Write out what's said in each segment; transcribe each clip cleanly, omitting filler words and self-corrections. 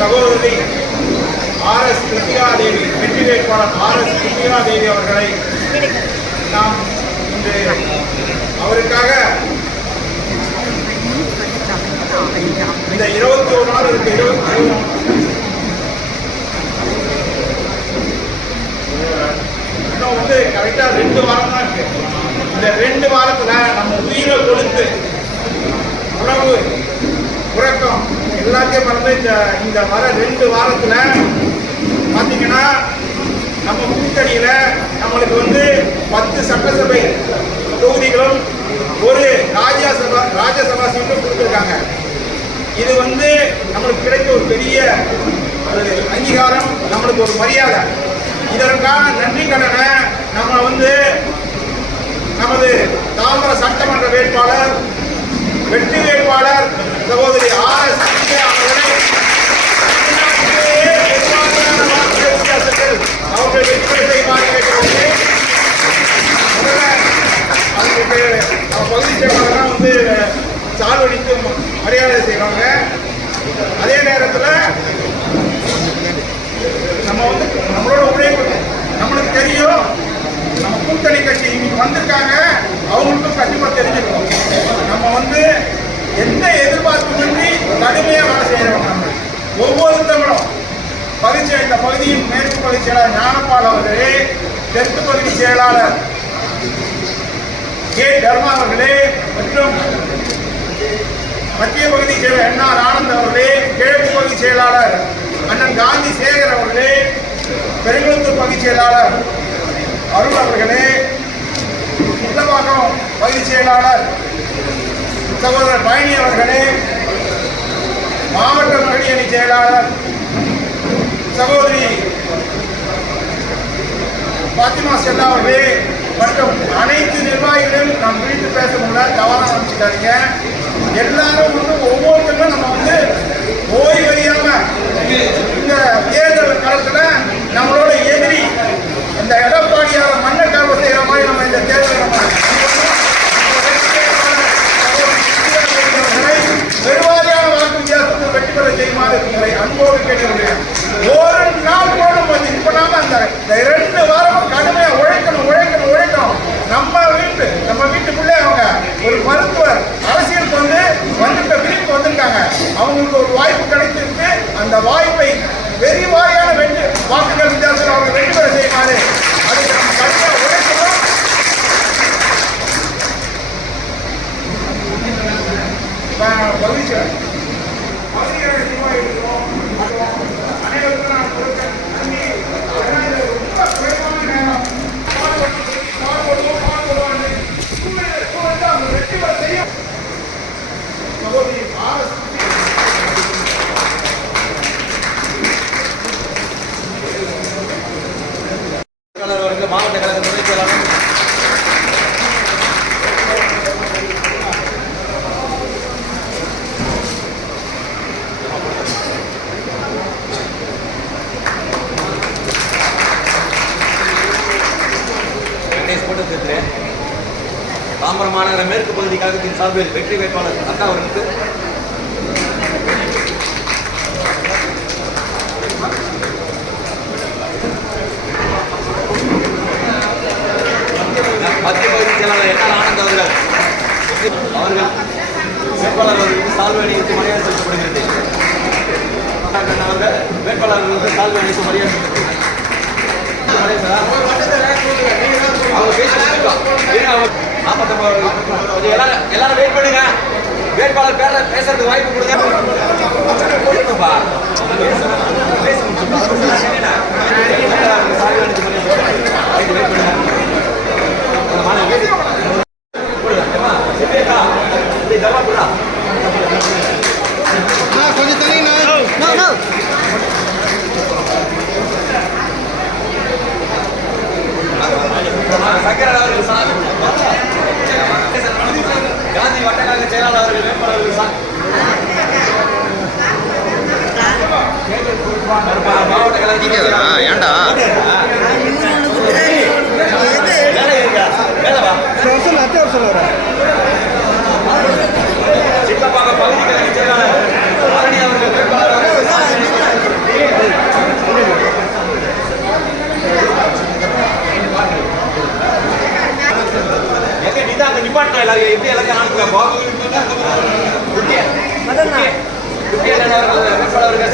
சகோதரி ஆர்.எஸ். கிருத்திகா தேவி, வெற்றி வேட்பாளர் ஆர்.எஸ். கிருத்திகா தேவி அவர்களை நாம் இன்று அவருக்காக இந்த 21 நாள் இருக்கு, 21 இன்னும் வந்து கரெக்டா 2 வாரம் தான் இருக்கு. இந்த 2 வாரத்துல நம்ம உயிரை கொடுத்து உணவு உறக்கம் எல்லாத்தையும் மறந்து இந்த வர 2 வாரத்துல பாத்தீங்கன்னா நம்ம கூட்டணியில நம்மளுக்கு வந்து 10 சட்டசபை தொகுதிகளும் ஒரு ராஜ்யசபா சீட்டும் கொடுத்துருக்காங்க. இது வந்து நம்மளுக்கு கிடைத்த ஒரு பெரிய ஒரு அங்கீகாரம், நம்மளுக்கு ஒரு மரியாதை. இதற்கான நன்றி கடனை நம்ம வந்து நமது தாம்பரம் சட்டமன்ற வேட்பாளர், வெற்றி வேட்பாளர் சகோதரி ஆர்.எஸ். அவர்களை அவர்கள் வெற்றி செய்வார் கேட்கிறேன். அவங்களுக்கு பகுதி செயலாளர்லாம் வந்து சால்வடித்து மரியாதை செய்வாங்க. அதே நேரத்தில் நம்ம வந்து நம்மளோட உழைப்பு நம்மளுக்கு தெரியும். நம்ம கூட்டணி கட்சி இன்னைக்கு வந்திருக்காங்க, அவங்களுக்கும் கண்டிப்பாக தெரிஞ்சுக்கணும். நம்ம வந்து எந்த எதிர்பார்ப்புமின்றி கடுமையாக வேலை செய்யறவங்க. நம்ம ஒவ்வொருத்தவங்களும் இந்த பகுதியின் மேற்கு பகுதி செயலாளர் ஞானபால் அவர்களே, தெற்கு பகுதி செயலாளர் கே. தர்மா அவர்களே மற்றும் மத்திய பகுதி செயலாளர் என்.ஆர். ஆனந்த் அவர்களே, கிழக்கு பகுதி செயலாளர் அண்ணன் காந்தி சேகர் அவர்களே, பெருங்குளத்தூர் பகுதி செயலாளர் அருள் அவர்களே, முள்ளவாக்கம் பகுதி செயலாளர் சகோதரர் பழனி அவர்களே, மாவட்ட மகளிர் அணி செயலாளர் சகோதரி பாத்திமா செல்லா அவர்களே மற்றும் அனைத்து நிர்வாகிகளையும் நாம் விழித்து பேச முடியல, கவனம் அமைச்சுக்காதீங்க. எல்லாரும் வந்து ஒவ்வொருத்தரும் நம்ம வந்து ஓய்வறியாம இந்த தேர்தல் காலத்துல நம்மளோட எதிரி இந்த எடப்பாடியார மண்ணை கல்வ செய்யற மாதிரி நம்ம இந்த தேர்தல் பெருவாரியான வாக்கு வித்தியாசத்தில் வெற்றி பெற செய்யுமாறு உங்களை அன்போடு கேட்டுக்கொள்கிறேன். ஒரு நாள் போடும் போது இது பண்ணாம அந்த 2 வாரமும் கடுமையா உழைக்கணும். நம்ம வீட்டுக்குள்ளே அவங்க ஒரு மருத்துவர் அரசியலுக்கு வந்துட்ட பிரிவுக்கு வந்திருக்காங்க. அவங்களுக்கு ஒரு வாய்ப்பு கிடைத்திருக்கு. அந்த வாய்ப்பை பெருவாரியான வாக்குகள் வித்தியாசத்தில் அவங்க வெற்றி பெற செய்யுமாறு அதுக்கு நம்ம கடுமையா உழைக்கணும். அனைவருக்கும் நான் கொடுக்க நன்றி. ரொம்ப குறைவான நேரம் வெற்றி பெற செய்யும் சகோதரி ஆர்.எஸ். மாவட்ட கழக துணை செயலாளர் தாம்பரம் மாநகர மேற்கு பகுதி கழகத்தின் சார்பில் வெற்றி வேட்பாளர் அக்கா அவர்களுக்கு மத்திய பகுதி செயலாளர் என்.ஆர். ஆனந்த் அவர்கள் வேட்பாளர் அவர்களுக்கு சால்வை அணிவித்து மரியாதை செலுத்தப்படுகிறது. அவர்கள் வேட்பாளர்களுக்கு சால்வை அணிவித்து மரியாதை செலுத்தப்படுகிறது. எல்லாரும் வெயிட் பண்ணுங்க. வேட்பாளர் பேசுறதுக்கு வாய்ப்பு கொடுங்க. கொஞ்சம் தண்ணி காந்தி வட்டக்கழக செயலாளர் அவர்கள் வேட்பாளர்கள் மாவட்ட கழக ஏண்டா சித்தப்பாக பகுதி கழக செயலாளர் அவர்கள் வேட்பாளர்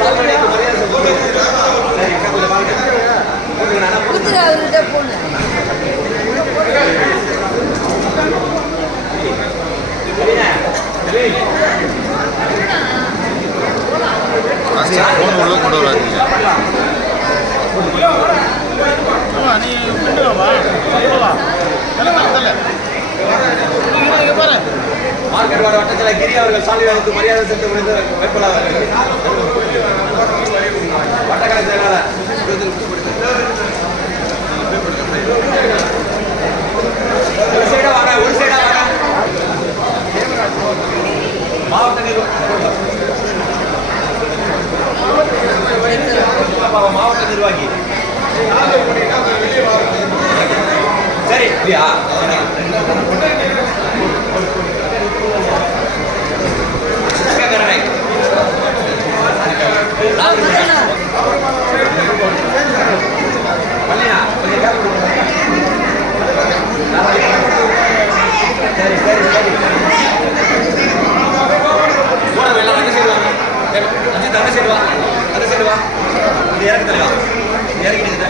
சால்வடிக்கு மரியாதை செலுத்துங்க. சரி, அக்கா கொஞ்சம் பாருங்க. உங்களுக்கு நான் கொடுத்துரு அவர்கிட்ட போன ஃபோன் உள்ள கொண்டு வராதீங்க. மார்க்கெட் வார்டு வட்டத்தில் கிரி அவர்கள் சால்வடிக்கு மரியாதை செலுத்த முடிந்து வேட்பாளர் வட்டக்கலை செயலாளர் ஒரு சைடா வாங்க, ஒரு சைடா வாங்க. மாவட்ட மாவட்ட நிர்வாகி சரி இல்லையா மல்லினா கொஞ்சம் சரி சரி சரி போன எல்லாம் அந்த சைடு வாங்க அஜித் அந்த சைடு வா அந்த சைடு வா இது இறக்கி தருவா இறக்கி நிற்குது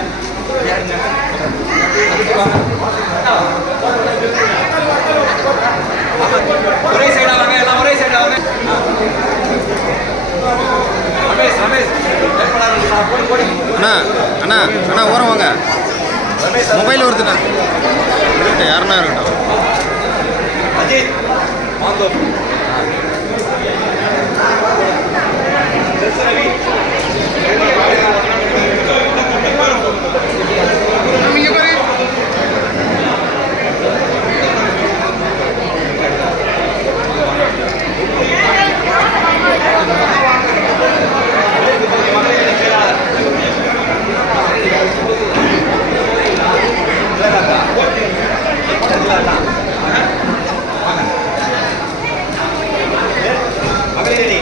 ஒரே சைடா வாங்க எல்லாம் ஒரே சைடா வாங்க ரமேஷ் ரமேஷ் வேட்பாளர் போடி போடி அண்ணா அண்ணா அண்ணா ஓரம் வாங்க. ரமேஷ் மொபைல் வருதுண்ணா. இருக்கட்டும், யாருன்னா இருக்கட்டும். அஜித் மாந்தோப் ரவி மகளிரணி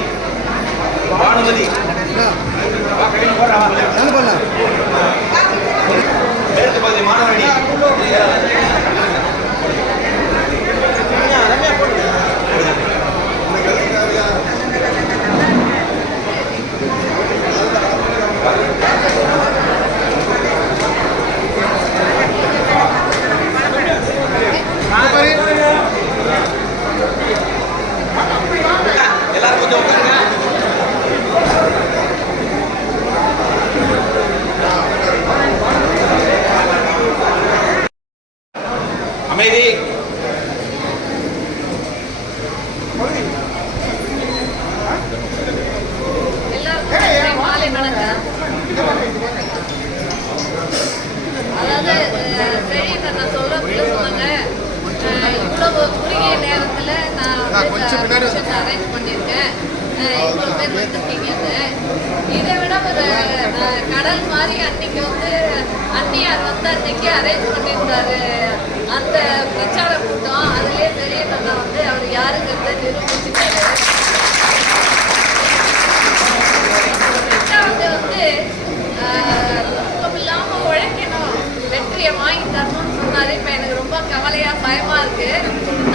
பானுமதி மேற்கு பகுதி மாணவரணி எல்லாரும் கொஞ்சம் உட்காருங்க. அமைதி எல்லாருக்கும் மாலை வணக்கம். அதாவது சரி நான் சொல்றதுல சொன்னாங்க இவ்வளவு குறுகிய நேரத்துல நான் அரேஞ்ச் பண்ணியிருக்கேன். இவ்வளவு பேர் வந்திருக்கீங்கன்னு இதை விட ஒரு கடல் மாதிரி அன்னைக்கு வந்து அன்னியார் வந்து அன்னைக்கு அரேஞ்ச் பண்ணியிருந்தாரு அந்த பிரச்சார கூட்டம். அதுலயே பெரிய கண்ணா வந்து அவர் யாருங்கிறத நிரூபிச்சுட்டாரு. ரெண்டாவது வந்து தூக்கம் இல்லாம உழைக்கணும், வெற்றியை வாங்கி தரணும்னு சொன்னாரு. இப்ப எனக்கு ரொம்ப கவலையா பயமா இருக்கு.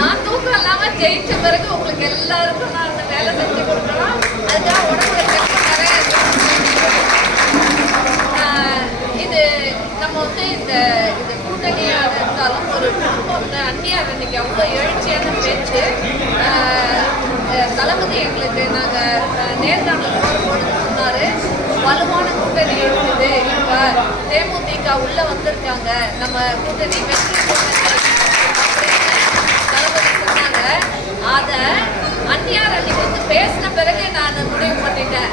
நான் தூக்கம் இல்லாம ஜெயிச்ச பிறகு உங்களுக்கு எல்லாருக்கும் நான் அந்த வேலை செஞ்சு கொடுக்கலாம். அதுக்காக உடம்புல தெம்பு நிறைய இது நம்ம வந்து இந்த கூட்டணியா இருந்தாலும் ஒரு குடும்பம் அந்நியார் இன்னைக்கு அவ்வளோ எழுச்சியான பேச்சு. தளபதி எங்களுக்கு நாங்கள் நேர்காணல் போடும்போது சொன்னாரு வலுவான கூட்டணி இருக்குது. இப்ப தேமுதிக உள்ள வந்திருக்காங்க, நம்ம கூட்டணி வெற்றி தளபதி சொன்னாங்க. அத அந்நியார் அன்னைக்கு வந்து பேசின பிறகு நான் முடிவு பண்ணிட்டேன்.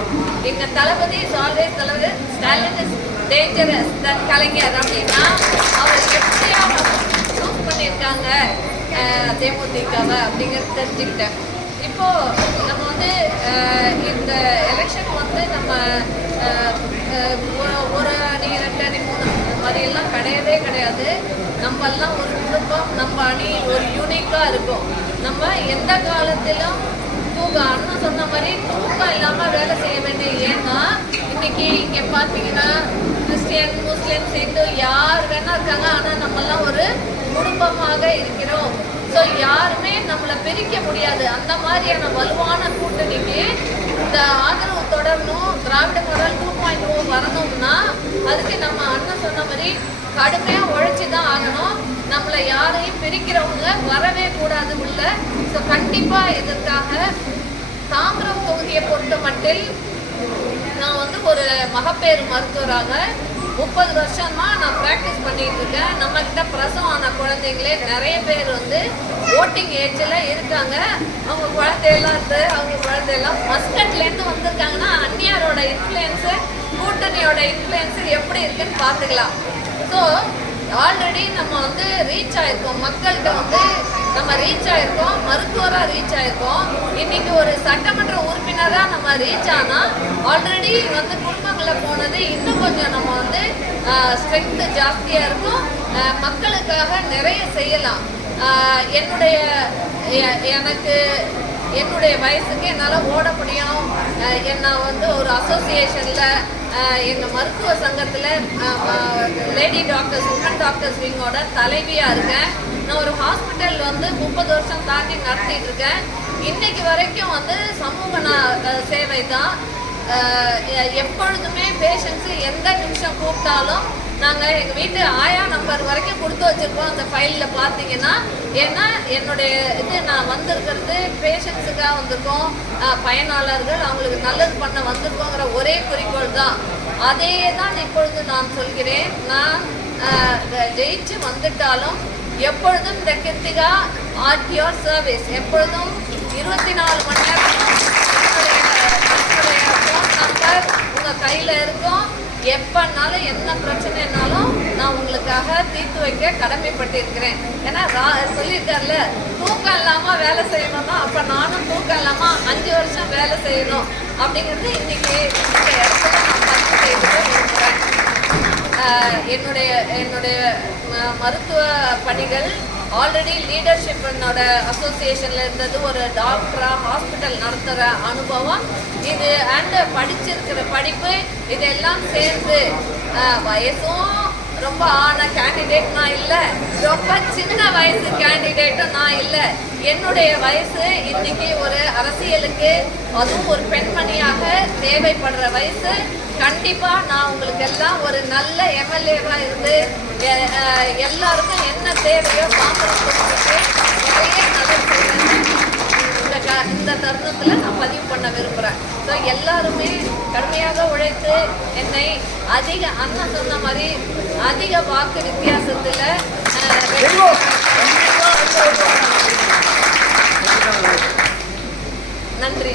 எங்க தளபதி ஆல்வேஸ் தலைவர் ஸ்டாலின் இஸ் டேஞ்சரஸ் தன் கலைஞர் அப்படின்னா அவர் எப்படியா ப்ரூவ் பண்ணியிருக்காங்க தேமுதிகவை அப்படிங்கிறது தெரிஞ்சுக்கிட்டேன். இப்போ நம்ம வந்து இந்த எலெக்ஷன் வந்து நம்ம ஒரு அணி 2 அணி 3 மாதிரி எல்லாம் கிடையவே கிடையாது. நம்ம எல்லாம் ஒரு குடும்பம், நம்ம அணி ஒரு யூனிக்கா இருக்கும். நம்ம எந்த காலத்திலும் அண்ணன் சொன்ன மாதிரி தூக்கம் இல்லாம வேலை செய்ய வேண்டிய. ஏன்னா இன்னைக்கு இங்க பாத்தீங்கன்னா கிறிஸ்டியன் முஸ்லிம் சேர்ந்து யார் வேணா இருக்காங்க. ஆனா நம்ம எல்லாம் ஒரு குடும்பமாக இருக்கிறோம். ஸோ யாருமே நம்மளை பிரிக்க முடியாது. அந்த மாதிரியான வலுவான கூட்டணிக்கு இந்த ஆதரவு தொடரணும். திராவிட மாடல் 2.0 வரணும்னா அதுக்கு நம்ம அண்ணன் சொன்ன மாதிரி கடுமையாக உழைச்சி தான் ஆகணும். நம்மளை யாரையும் பிரிக்கிறவங்க வரவே கூடாது உள்ள. ஸோ கண்டிப்பாக இதற்காக தாம்பரம் தொகுதியை பொறுத்த மட்டில் நான் வந்து ஒரு மகப்பேறு மருத்துவராக 30 வருஷமா நான் ப்ராக்டிஸ் பண்ணிட்டு இருக்கேன். நம்மக்கிட்ட பிரசவம் ஆன குழந்தைங்களே நிறைய பேர் வந்து ஓட்டிங் ஏஜில் இருக்காங்க. அவங்க குழந்தையெல்லாம் மஸ்கட்லேருந்து வந்திருக்காங்கன்னா அந்நியாரோட இன்ஃப்ளூயன்ஸு, கூட்டணியோட இன்ஃப்ளூயன்ஸு எப்படி இருக்குன்னு பார்த்துக்கலாம். ஸோ ஆல்ரெடி நம்ம வந்து ரீச் ஆயிருக்கோம், மக்கள்கிட்ட வந்து நம்ம ரீச் ஆயிருக்கோம், மருத்துவராக ரீச் ஆயிருக்கோம். இன்னைக்கு ஒரு சட்டமன்ற உறுப்பினராக நம்ம ரீச் ஆனால் ஆல்ரெடி வந்து குடும்பங்களை போனது இன்னும் கொஞ்சம் நம்ம வந்து ஸ்ட்ரென்த்து ஜாஸ்தியாக இருக்கும். மக்களுக்காக நிறைய செய்யலாம். என்னுடைய வயசுக்கு என்னால் ஓட முடியும். என்ன வந்து ஒரு அசோசியேஷனில் எங்கள் மருத்துவ சங்கத்தில் லேடி டாக்டர்ஸ், உமன் டாக்டர்ஸ் விங்கோட தலைவியாக இருக்கேன். நான் ஒரு ஹாஸ்பிட்டல் வந்து 30 வருஷம் தாண்டி நடத்திட்டு இருக்கேன். இன்னைக்கு வரைக்கும் வந்து சமூக சேவை தான். எப்பொழுதுமே பேஷண்ட்ஸு எந்த நிமிஷம் கூப்பிட்டாலும் நாங்கள் எங்கள் வீட்டு ஆயா நம்பர் வரைக்கும் கொடுத்து வச்சுருக்கோம். அந்த ஃபைலில் பார்த்தீங்கன்னா, ஏன்னா என்னுடைய நான் வந்திருக்கிறது பேஷண்ட்ஸுக்காக வந்திருக்கோம், பயனாளர்கள் அவங்களுக்கு நல்லது பண்ண வந்திருக்கோங்கிற ஒரே குறிக்கோள் தான். அதே தான் இப்பொழுது நான் சொல்கிறேன். நான் ஜெயிச்சு வந்துட்டாலும் எப்பொழுதும் இந்த கிருத்திகா ஆட் யுவர் சர்வீஸ், எப்பொழுதும் 24 மணி நேரம் என்னுடைய ஃபோன் நம்பர் உங்கள் கையில் இருக்கும். எப்பன்னாலும் என்ன பிரச்சனைனாலும் நான் உங்களுக்காக தீர்த்து வைக்க கடமைப்பட்டிருக்கிறேன். ஏன்னா சொல்லியிருக்காருல, தூக்கம் இல்லாமல் வேலை செய்யணும்னா அப்போ நானும் தூக்கம் இல்லாமல் 5 வருஷம் வேலை செய்யணும் அப்படிங்கிறது இன்னைக்கு இந்த இடத்துல நான் பதிவு செய்துட்டு விரும்புகிறேன். என்னுடைய மருத்துவ பணிகள் ஆல்ரெடி லீடர்ஷிப் என்னோட அசோசியேஷனில் இருந்தது. ஒரு டாக்டராக ஹாஸ்பிட்டல் நடத்துகிற அனுபவம் இது அண்ட் படிச்சிருக்கிற படிப்பு இதெல்லாம் சேர்ந்து வயசும் ரொம்ப ஆன கேண்டிடேட் நான் இல்லை, ரொம்ப சின்ன வயசு கேண்டிடேட்டும் நான் இல்லை. என்னுடைய வயசு இன்னைக்கு ஒரு அரசியலுக்கு, அதுவும் ஒரு பெண்மணியாக தேவைப்படுற வயசு. கண்டிப்பாக நான் உங்களுக்கு எல்லாம் ஒரு நல்ல எம்எல்ஏவாக இருந்து எல்லாருக்கும் என்ன தேவையோ பாம்பரத்துக்கு நிறைய நல்லது செய்வேன். இந்த தருணத்தில் நான் பதிவு பண்ண விரும்புகிறேன். ஸோ எல்லாருமே கடுமையாக உழைத்து என்னை அண்ணன் சொன்ன மாதிரி அதிக வாக்கு வித்தியாசத்தில் நன்றி.